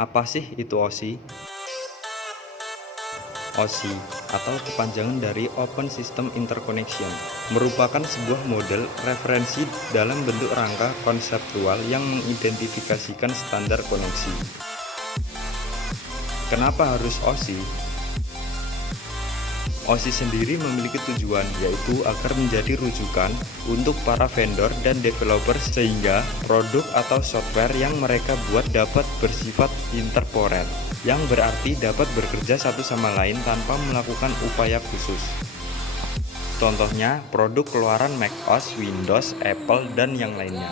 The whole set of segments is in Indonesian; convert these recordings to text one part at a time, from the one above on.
Apa sih itu OSI? OSI atau kepanjangan dari Open System Interconnection merupakan sebuah model referensi dalam bentuk rangka konseptual yang mengidentifikasikan standar koneksi. Kenapa harus OSI? OSI sendiri memiliki tujuan, yaitu agar menjadi rujukan untuk para vendor dan developer sehingga produk atau software yang mereka buat dapat bersifat interporer, yang berarti dapat bekerja satu sama lain tanpa melakukan upaya khusus. Contohnya, produk keluaran macOS, Windows, Apple, dan yang lainnya.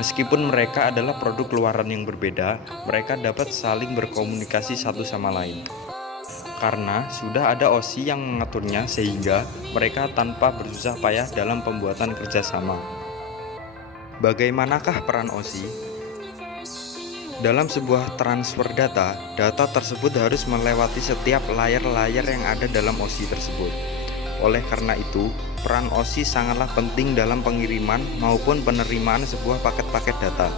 Meskipun mereka adalah produk keluaran yang berbeda, mereka dapat saling berkomunikasi satu sama lain. Karena sudah ada OSI yang mengaturnya sehingga mereka tanpa bersusah payah dalam pembuatan kerjasama. Bagaimanakah peran OSI? Dalam sebuah transfer data, data tersebut harus melewati setiap layar-layar yang ada dalam OSI tersebut. Oleh karena itu, peran OSI sangatlah penting dalam pengiriman maupun penerimaan sebuah paket-paket data.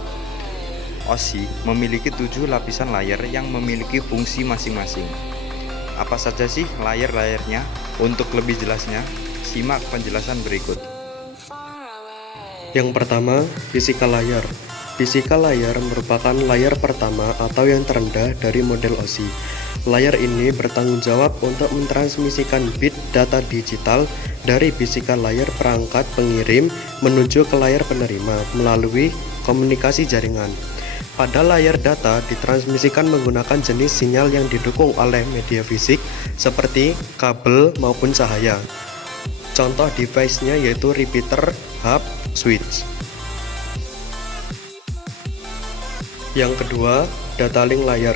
OSI memiliki 7 lapisan layar yang memiliki fungsi masing-masing. Apa saja sih layar-layarnya? Untuk lebih jelasnya, simak penjelasan berikut. Yang pertama, physical layer. Physical layer merupakan layar pertama atau yang terendah dari model OSI. Layar ini bertanggung jawab untuk mentransmisikan bit data digital dari physical layer perangkat pengirim menuju ke layar penerima melalui komunikasi jaringan. Pada layar data ditransmisikan menggunakan jenis sinyal yang didukung oleh media fisik seperti kabel maupun cahaya. Contoh device-nya yaitu repeater, hub, switch. Yang kedua, data link layer.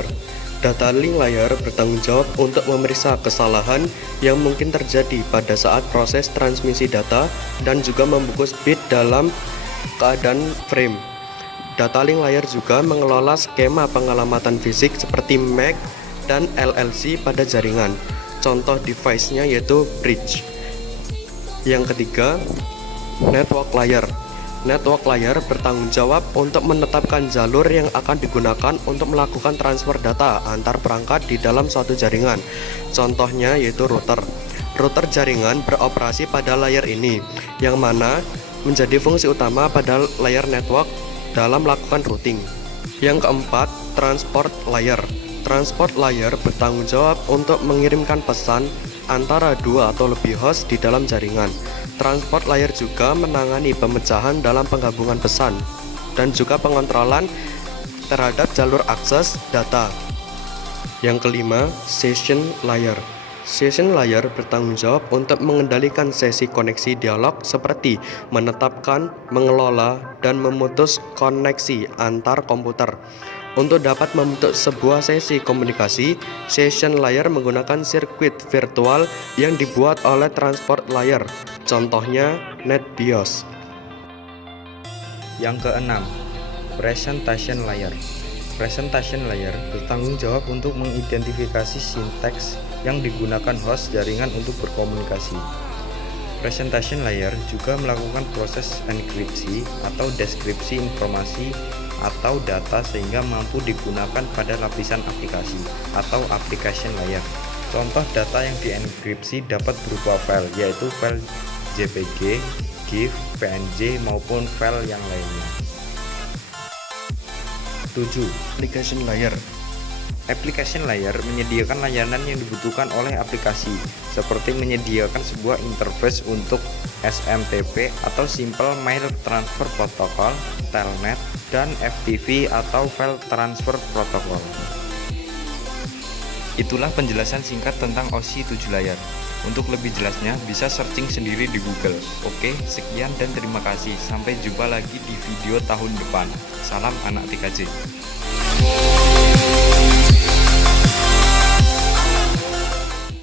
Data link layer bertanggung jawab untuk memeriksa kesalahan yang mungkin terjadi pada saat proses transmisi data dan juga membungkus bit dalam keadaan frame. Data link layer juga mengelola skema pengalamatan fisik seperti MAC dan LLC pada jaringan. Contoh device-nya yaitu bridge. Yang ketiga, network layer. Network layer bertanggung jawab untuk menetapkan jalur yang akan digunakan untuk melakukan transfer data antar perangkat di dalam suatu jaringan. Contohnya yaitu router. Router jaringan beroperasi pada layer ini, yang mana menjadi fungsi utama pada layer network dalam melakukan routing. Yang keempat, transport layer. Transport layer bertanggung jawab untuk mengirimkan pesan antara 2 atau lebih host di dalam jaringan. Transport layer juga menangani pemecahan dalam penggabungan pesan dan juga pengontrolan terhadap jalur akses data. Yang kelima, session layer. Session layer bertanggung jawab untuk mengendalikan sesi koneksi dialog seperti menetapkan, mengelola, dan memutus koneksi antar komputer. Untuk dapat membentuk sebuah sesi komunikasi, session layer menggunakan sirkuit virtual yang dibuat oleh transport layer. Contohnya NetBIOS. Yang keenam, presentation layer. Presentation layer bertanggung jawab untuk mengidentifikasi sinteks yang digunakan host jaringan untuk berkomunikasi. Presentation layer juga melakukan proses enkripsi atau deskripsi informasi atau data sehingga mampu digunakan pada lapisan aplikasi atau application layer. Contoh data yang dienkripsi dapat berupa file, yaitu file JPG, GIF, PNG maupun file yang lainnya. 7. Application layer. Application layer menyediakan layanan yang dibutuhkan oleh aplikasi, seperti menyediakan sebuah interface untuk SMTP atau Simple Mail Transfer Protocol, Telnet, dan FTP atau File Transfer Protocol. Itulah penjelasan singkat tentang OSI 7 layar. Untuk lebih jelasnya bisa searching sendiri di Google. Oke, sekian dan terima kasih. Sampai jumpa lagi di video tahun depan. Salam anak TKJ.